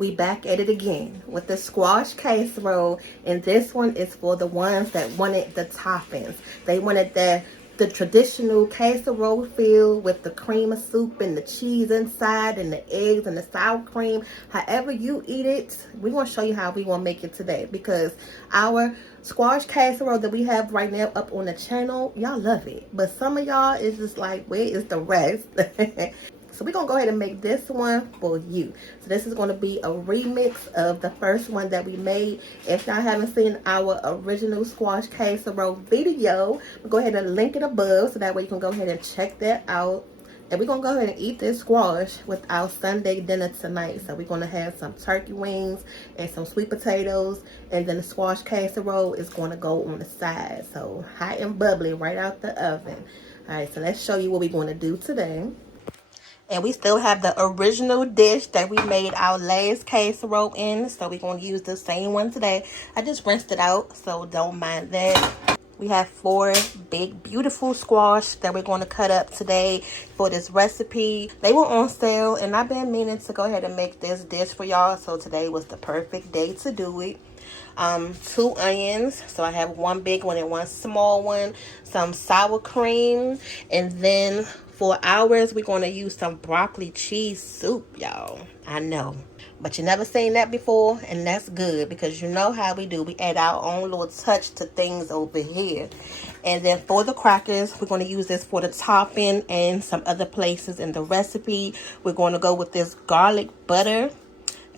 We back at it again with the squash casserole, and this one is for the ones that wanted the toppings. They wanted the traditional casserole feel with the cream of soup and the cheese inside and the eggs and the sour cream. However you eat it, we're going to show you how we want to make it today, because our squash casserole that we have right now up on the channel, y'all love it, but some of y'all is just like, where is the rest? So we're going to go ahead and make this one for you. So this is going to be a remix of the first one that we made. If y'all haven't seen our original squash casserole video, we'll go ahead and link it above so that way you can go ahead and check that out. And we're going to go ahead and eat this squash with our Sunday dinner tonight. So we're going to have some turkey wings and some sweet potatoes. And then the squash casserole is going to go on the side. So hot and bubbly right out the oven. All right, so let's show you what we're going to do today. And we still have the original dish that we made our last casserole in. So we're going to use the same one today. I just rinsed it out, so don't mind that. We have 4 big, beautiful squash that we're going to cut up today for this recipe. They were on sale, and I've been meaning to go ahead and make this dish for y'all. So today was the perfect day to do it. 2 onions, so I have 1 big one and 1 small one, some sour cream, and then for ours we're going to use some broccoli cheese soup, y'all. I know, but you never seen that before, and that's good, because you know how we do. We add our own little touch to things over here. And then for the crackers, we're going to use this for the topping and some other places in the recipe. We're going to go with this garlic butter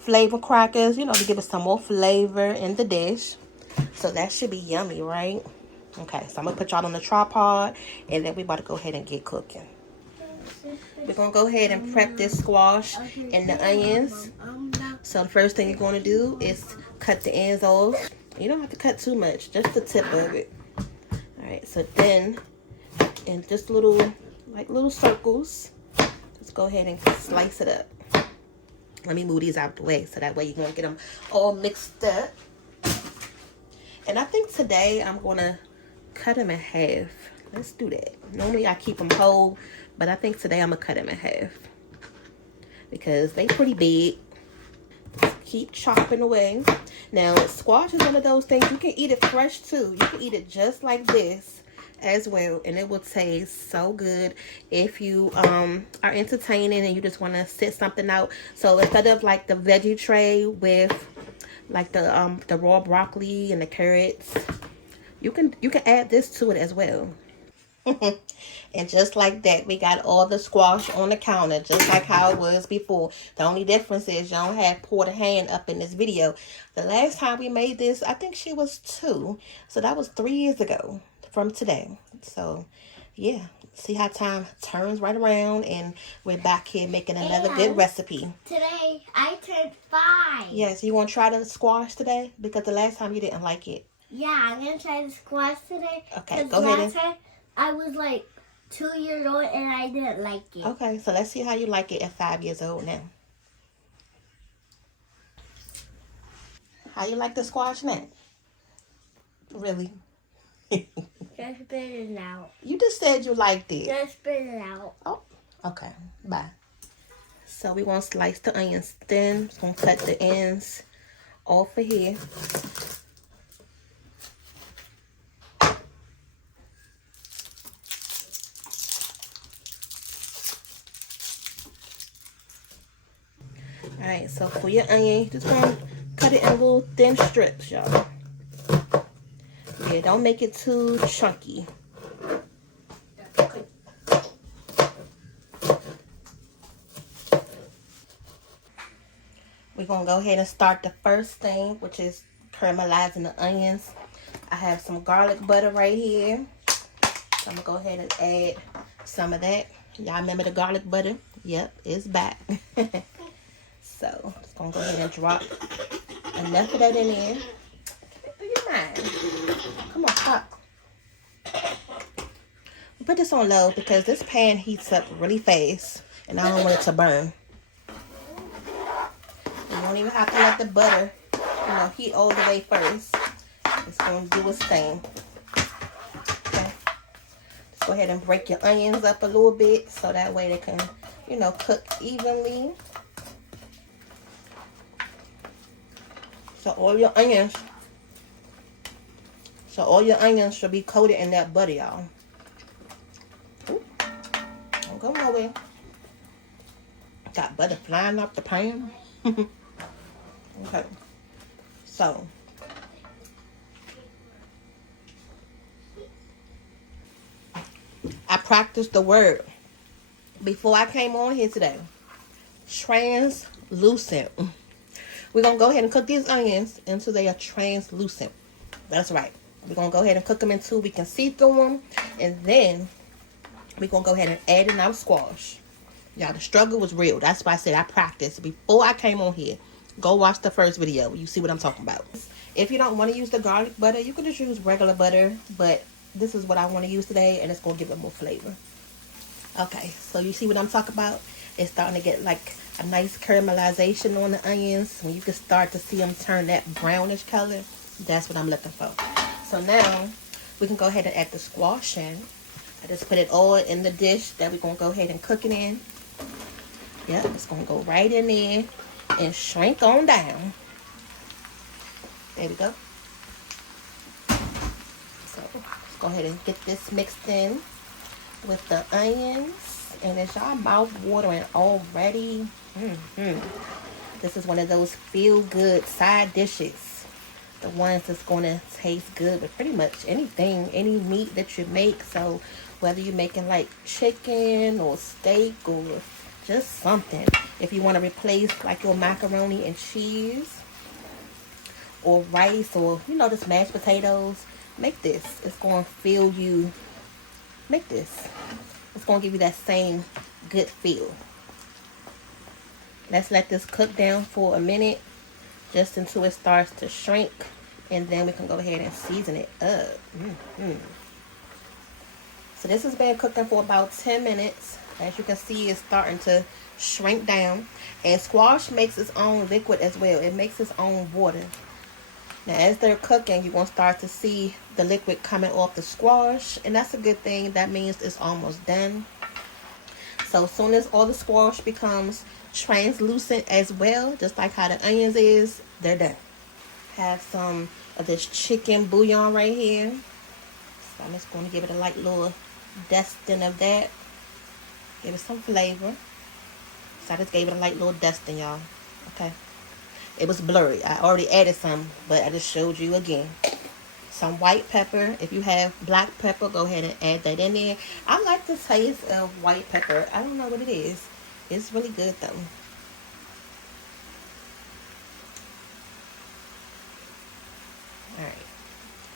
flavor crackers, you know, to give us some more flavor in the dish. So that should be yummy, right? Okay, so I'm gonna put y'all on the tripod, and then we about to go ahead and get cooking. We're gonna go ahead and prep this squash and the onions. So the first thing you're gonna do is cut the ends off. You don't have to cut too much, just the tip of it. All right, so then in just little circles, just go ahead and slice it up. Let me move these out the way so that way you won't get them all mixed up. And I think today I'm going to cut them in half. Let's do that. Normally I keep them whole, but I think today I'm going to cut them in half, because they pretty big. Just keep chopping away. Now, squash is one of those things, you can eat it fresh too. You can eat it just like this as well, and it will taste so good if you are entertaining and you just want to sit something out. So instead of like the veggie tray with like the raw broccoli and the carrots, you can add this to it as well. And just like that, we got all the squash on the counter, just like how it was before. The only difference is you don't have Porter hand up in this video. The last time we made this, I think she was 2, so that was 3 years ago from today. So yeah, see how time turns right around, and we're back here making another good recipe. Today I turned 5. Yes, you want to try the squash today, because the last time you didn't like it. Yeah, I'm gonna try the squash today. Okay, go ahead. Last time I was like 2 years old and I didn't like it. Okay, so let's see how you like it at 5 years old now. How you like the squash now? Really? Just spit it out. You just said you liked it. Just spit it out. Oh, okay. Bye. So we want to slice the onions thin. Just going to cut the ends off of here. Alright, so for your onion, just going to cut it in little thin strips, y'all. Yeah, don't make it too chunky. We're going to go ahead and start the first thing, which is caramelizing the onions. I have some garlic butter right here. So I'm going to go ahead and add some of that. Y'all remember the garlic butter? Yep, it's back. So, just going to go ahead and drop enough of that in there. Do you mind? Come on, stop. Put this on low because this pan heats up really fast, and I don't want it to burn. You don't even have to let the butter, heat all the way first. It's going to do its thing. Okay. Just go ahead and break your onions up a little bit so that way they can, cook evenly. So all your onions should be coated in that butter, y'all. Don't go nowhere. Got butter flying up the pan. Okay. So I practiced the word before I came on here today. Translucent. We're going to go ahead and cook these onions until they are translucent. That's right. We're going to go ahead and cook them until we can see through them. And then we're going to go ahead and add in our squash. Y'all, the struggle was real. That's why I said I practiced before I came on here. Go watch the first video. You see what I'm talking about. If you don't want to use the garlic butter, you can just use regular butter. But this is what I want to use today, and it's going to give it more flavor. Okay, so you see what I'm talking about? It's starting to get like a nice caramelization on the onions. When you can start to see them turn that brownish color, that's what I'm looking for. So now we can go ahead and add the squash in. I just put it all in the dish that we're going to go ahead and cook it in. Yep, it's going to go right in there and shrink on down. There we go. So let's go ahead and get this mixed in with the onions. And is y'all mouth watering already? This is one of those feel good side dishes. The ones that's going to taste good with pretty much anything, any meat that you make. So whether you're making like chicken or steak or just something. If you want to replace like your macaroni and cheese or rice or, you know, just mashed potatoes, make this. It's going to fill you. Make this. It's going to give you that same good feel. Let's let this cook down for a minute, just until it starts to shrink, and then we can go ahead and season it up. So this has been cooking for about 10 minutes. As you can see, it's starting to shrink down, and squash makes its own liquid as well. It makes its own water. Now, as they're cooking, you're going to start to see the liquid coming off the squash, and that's a good thing. That means it's almost done. So as soon as all the squash becomes translucent as well, just like how the onions is, they're done. Have some of this chicken bouillon right here. So I'm just going to give it a light little dusting of that. Give it some flavor. So I just gave it a light little dusting, y'all. Okay. It was blurry. I already added some, but I just showed you again. Some white pepper. If you have black pepper, go ahead and add that in there. I like the taste of white pepper. I don't know what it is. It's really good though. Alright.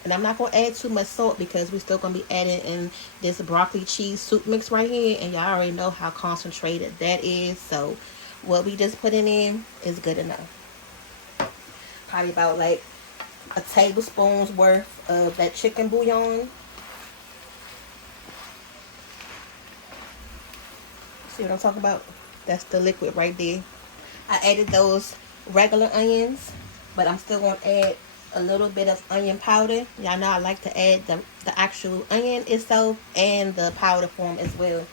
And I'm not going to add too much salt because we're still going to be adding in this broccoli cheese soup mix right here. And y'all already know how concentrated that is. So what we just put in is good enough. Probably about like a tablespoon's worth of that chicken bouillon. See what I'm talking about? That's the liquid right there. I added those regular onions, but I'm still going to add a little bit of onion powder. Y'all know I like to add the actual onion itself and the powder form as well.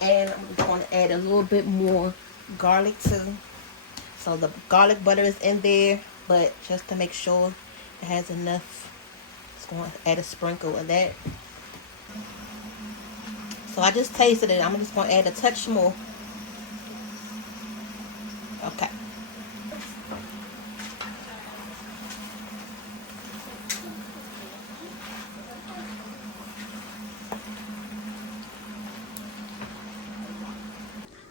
And I'm going to add a little bit more garlic too. So the garlic butter is in there, but just to make sure it has enough, just going to add a sprinkle of that. So I just tasted it. I'm just going to add a touch more. Okay.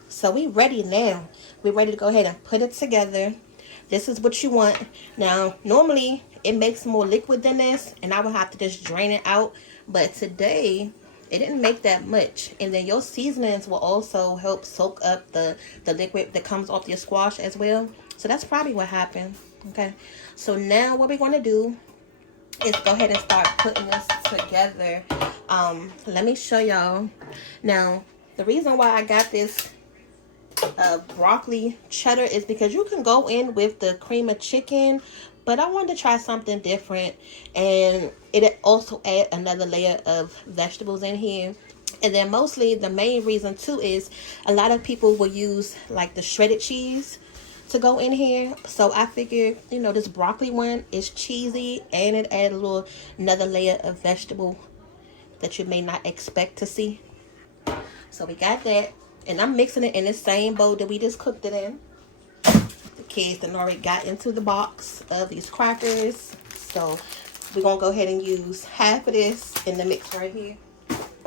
So we ready now. We're ready to go ahead and put it together. This is what you want. Now, normally it makes more liquid than this, and I would have to just drain it out. But today, it didn't make that much. And then your seasonings will also help soak up the liquid that comes off your squash as well. So that's probably what happened. Okay. So now what we're going to do is go ahead and start putting this together. Let me show y'all. Now, the reason why I got this broccoli cheddar is because you can go in with the cream of chicken, but I wanted to try something different, and it also add another layer of vegetables in here. And then mostly the main reason too is a lot of people will use like the shredded cheese. to go in here. So I figured, you know, this broccoli one is cheesy and it add a little another layer of vegetable that you may not expect to see. So we got that, and I'm mixing it in the same bowl that we just cooked it in. The kids done already got into the box of these crackers, so we're gonna go ahead and use half of this in the mix right here.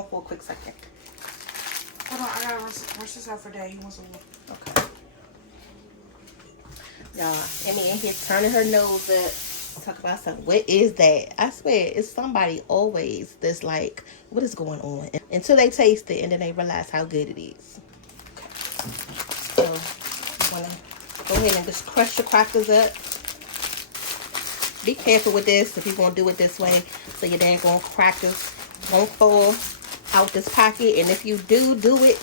For a quick second. Hold on, I gotta rinse this out for Dad. He wants some water. Okay. Y'all, Emmy in here turning her nose up. Talk about something. What is that? I swear, it's somebody always that's like, what is going on? Until they taste it and then they realize how good it is. Okay. So, you want to go ahead and just crush your crackers up. Be careful with this if you're going to do it this way, so your dang crackers won't fall out this packet. And if you do it,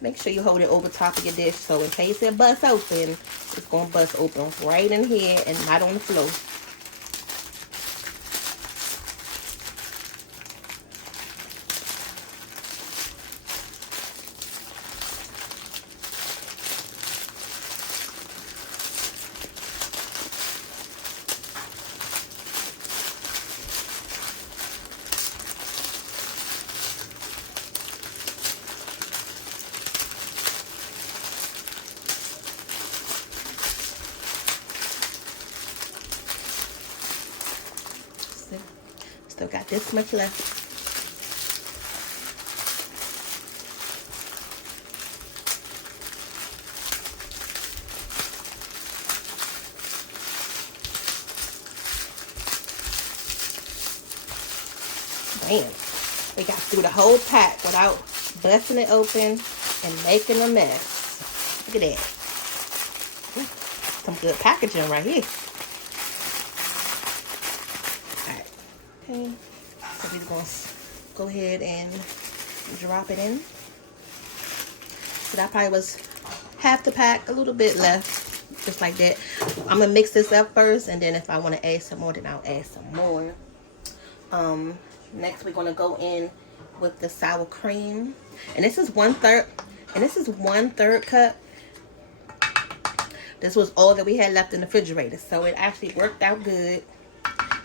make sure you hold it over top of your dish, so in case it busts open, it's going to bust open right in here and not on the floor. Still got this much left. Damn, we got through the whole pack without busting it open and making a mess. Look at that. Some good packaging right here. Okay, so we're going to go ahead and drop it in. So that probably was half the pack, a little bit left, just like that. I'm going to mix this up first, and then if I want to add some more, then I'll add some more. Next, we're going to go in with the sour cream. And this is 1/3, and this is 1/3 cup. This was all that we had left in the refrigerator, so it actually worked out good.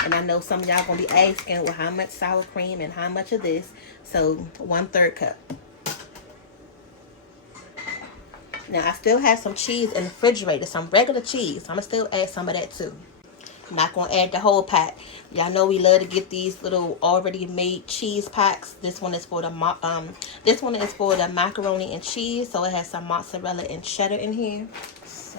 And I know some of y'all gonna be asking, well, how much sour cream and how much of this? So 1/3 cup. Now I still have some cheese in the refrigerator, some regular cheese. I'm gonna still add some of that too. I'm not gonna add the whole pack. Y'all know we love to get these little already made cheese packs. This one is for the macaroni and cheese, so it has some mozzarella and cheddar in here. So.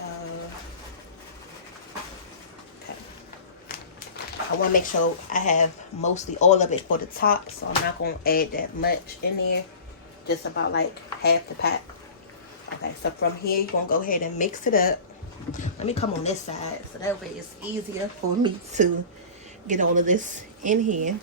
I want to make sure I have mostly all of it for the top, so I'm not going to add that much in there. Just about like half the pack. Okay, so from here, you're going to go ahead and mix it up. Let me come on this side, so that way it's easier for me to get all of this in here.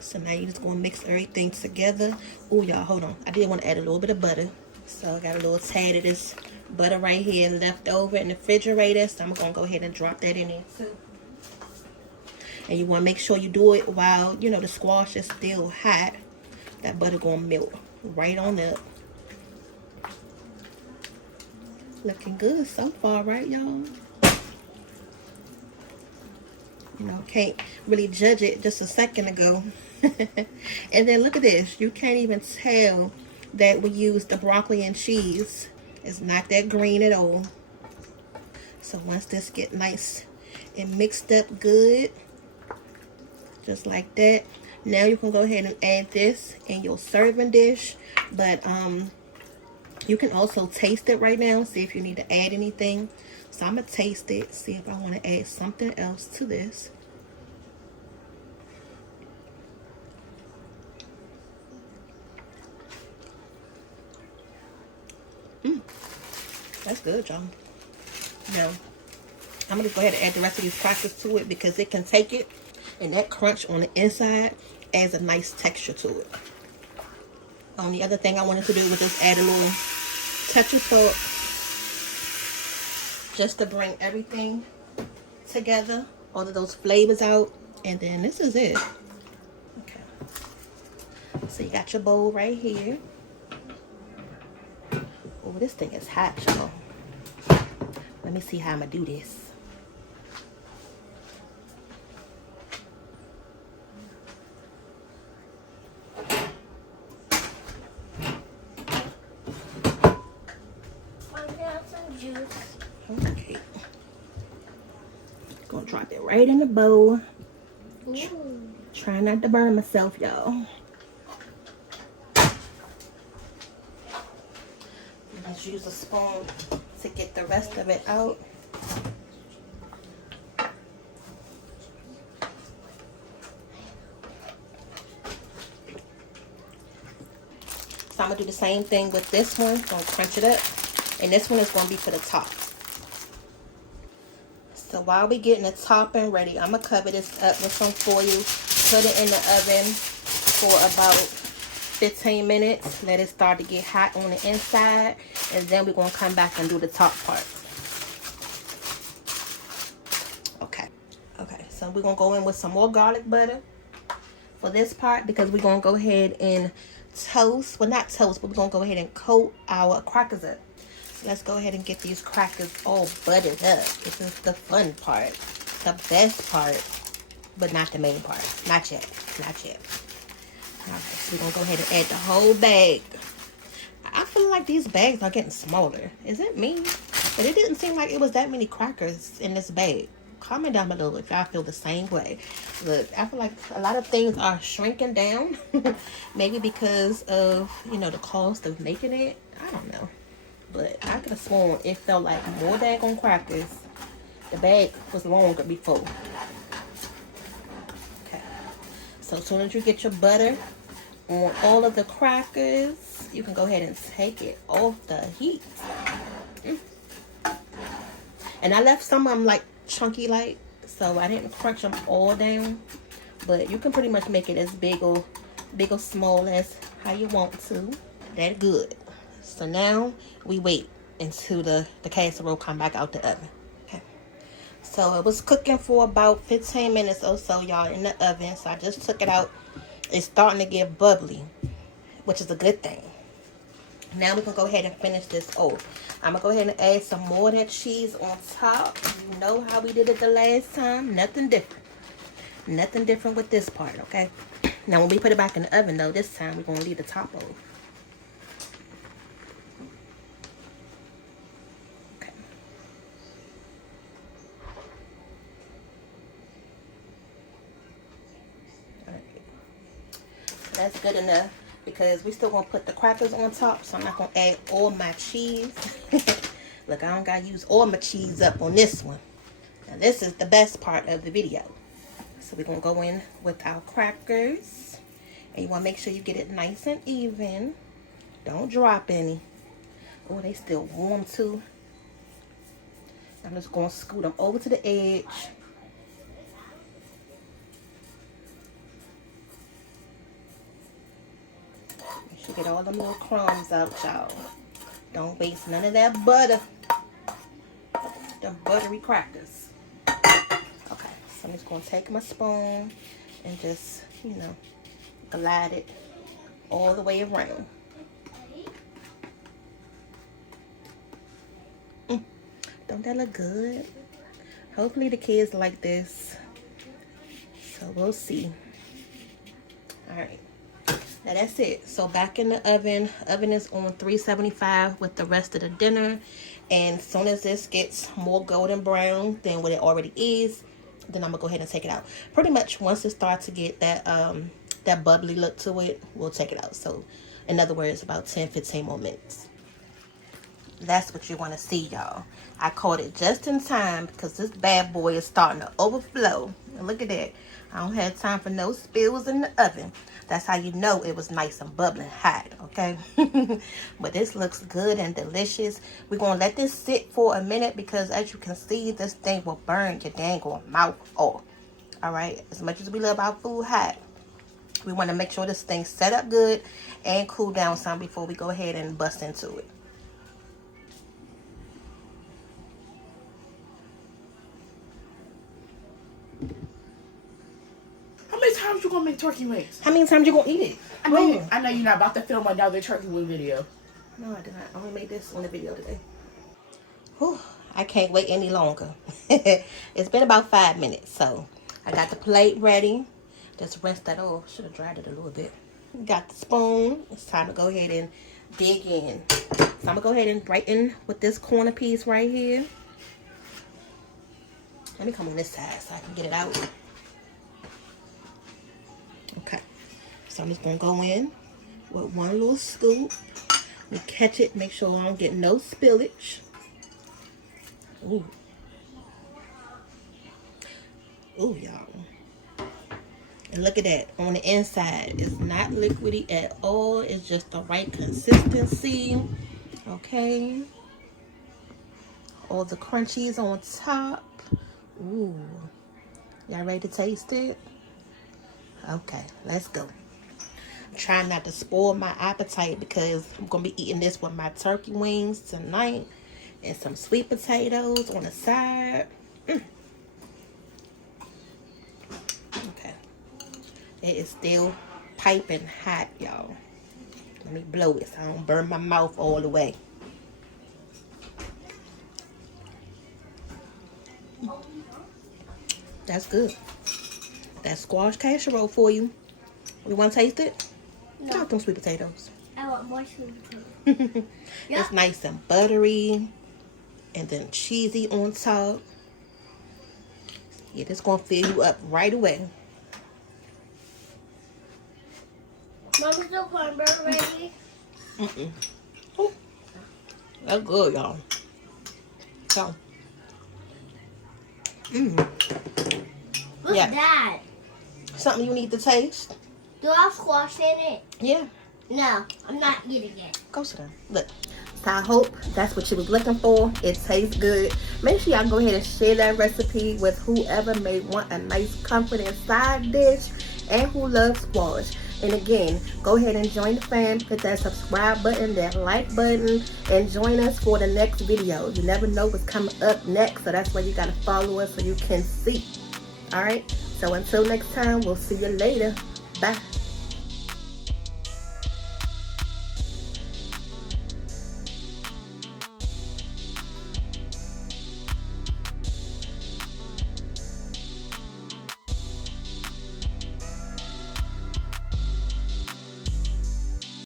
So now you're just going to mix everything together. Oh, y'all, hold on. I did want to add a little bit of butter. So I got a little tad of this butter right here left over in the refrigerator, so I'm gonna go ahead and drop that in there too. And you want to make sure you do it while, you know, the squash is still hot. That butter gonna melt right on up. Looking good so far, right, y'all? You know, can't really judge it just a second ago. And then look at this, you can't even tell that we used the broccoli and cheese. It's not that green at all. So once this get nice and mixed up good, just like that, now you can go ahead and add this in your serving dish. But you can also taste it right now, see if you need to add anything. So I'm gonna taste it, see if I want to add something else to this. That's good, y'all. Now, I'm going to go ahead and add the rest of these crackers to it because it can take it, and that crunch on the inside adds a nice texture to it. The other thing I wanted to do was just add a little touch of salt just to bring everything together, all of those flavors out, and then this is it. Okay. So you got your bowl right here. Oh, this thing is hot, y'all. Let me see how I'm gonna do this. Okay. Gonna drop it right in the bowl. Try not to burn myself, y'all. Let's use a spoon to get the rest of it out. So I'm gonna do the same thing with this one. Gonna crunch it up. And this one is gonna be for the top. So while we getting the topping ready, I'm gonna cover this up with some foil. Put it in the oven for about 15 minutes. Let it start to get hot on the inside. And then we're gonna come back and do the top part. Okay, so we're gonna go in with some more garlic butter for this part, because we're gonna go ahead and toast, well not toast, but we're gonna go ahead and coat our crackers up. So let's go ahead and get these crackers all buttered up. This is the fun part, the best part, but not the main part. Not yet. All right, so we're gonna go ahead and add the whole bag. I feel like these bags are getting smaller. Is it me? But it didn't seem like it was that many crackers in this bag. Comment down below if y'all feel the same way. Look, I feel like a lot of things are shrinking down. Maybe because of, you know, the cost of making it. I don't know. But I could have sworn it felt like more daggone crackers. The bag was longer before. Okay. So as soon as you get your butter on all of the crackers, you can go ahead and take it off the heat. And I left some of them like chunky like, so I didn't crunch them all down, but you can pretty much make it as big or small as how you want to. That's good. So now we wait until the casserole come back out the oven. Okay, so it was cooking for about 15 minutes or so, y'all, in the oven. So I just took it out. It's starting to get bubbly, which is a good thing. Now we're gonna go ahead and finish this off. I'm gonna go ahead and add some more of that cheese on top. You know how we did it the last time. Nothing different. Nothing different with this part, okay? Now when we put it back in the oven though, this time we're gonna leave the top off. Okay. Alright. So that's good enough, because we still gonna put the crackers on top, so I'm not gonna add all my cheese. Look, I don't gotta use all my cheese up on this one. Now this is the best part of the video. So we're gonna go in with our crackers, and you wanna make sure you get it nice and even. Don't drop any. Oh, they still warm too. I'm just gonna scoot them over to the edge. You should get all them little crumbs out, y'all. Don't waste none of that butter. Them buttery crackers. Okay, so I'm just gonna take my spoon and just, you know, glide it all the way around. Don't that look good? Hopefully the kids like this. So we'll see. Alright. Now that's it. So back in the oven. Oven is on 375 with the rest of the dinner. And as soon as this gets more golden brown than what it already is, then I'm going to go ahead and take it out. Pretty much once it starts to get that that bubbly look to it, we'll take it out. So in other words, about 10-15 more minutes. That's what you want to see, y'all. I caught it just in time because this bad boy is starting to overflow. And look at that. I don't have time for no spills in the oven. That's how you know it was nice and bubbling hot, okay? But this looks good and delicious. We're going to let this sit for a minute because as you can see, this thing will burn your dang mouth off. All right? As much as we love our food hot, we want to make sure this thing's set up good and cool down some before we go ahead and bust into it. How many times you gonna make turkey wings? How many times you gonna eat it? I know you're not about to film another turkey wing video. No, I did not. I only made this on the video today. Whew, I can't wait any longer. It's been about 5 minutes, so I got the plate ready. Just rinse that off. Should have dried it a little bit. Got the spoon. It's time to go ahead and dig in. So I'm gonna go ahead and right in with this corner piece right here. Let me come on this side so I can get it out. Okay. So I'm just gonna go in with one little scoop. We catch it, make sure I don't get no spillage. Ooh. Ooh, y'all. And look at that. On the inside, it's not liquidy at all. It's just the right consistency. Okay. All the crunchies on top. Ooh. Y'all ready to taste it? Okay, let's go. I'm trying not to spoil my appetite because I'm going to be eating this with my turkey wings tonight. And some sweet potatoes on the side. Okay. It is still piping hot, y'all. Let me blow it so I don't burn my mouth all the way. That's good. That's squash casserole for you. You want to taste it? No. Got them sweet potatoes. I want more sweet potatoes. It's nice and buttery. And then cheesy on top. Yeah, this gonna fill you up right away. Mom, is the cornbread ready? Ooh, that's good, y'all. So, What's yeah. that? Something you need to taste. Do I have squash in it? Yeah. No, I'm not eating it. Go sit down. Look. So I hope that's what you was looking for. It tastes good. Make sure y'all go ahead and share that recipe with whoever may want a nice comforting side dish and who loves squash. And again, go ahead and join the fam. Hit that subscribe button, that like button, and join us for the next video. You never know what's coming up next, so that's why you gotta follow us so you can see. Alright? So until next time, we'll see you later. Bye.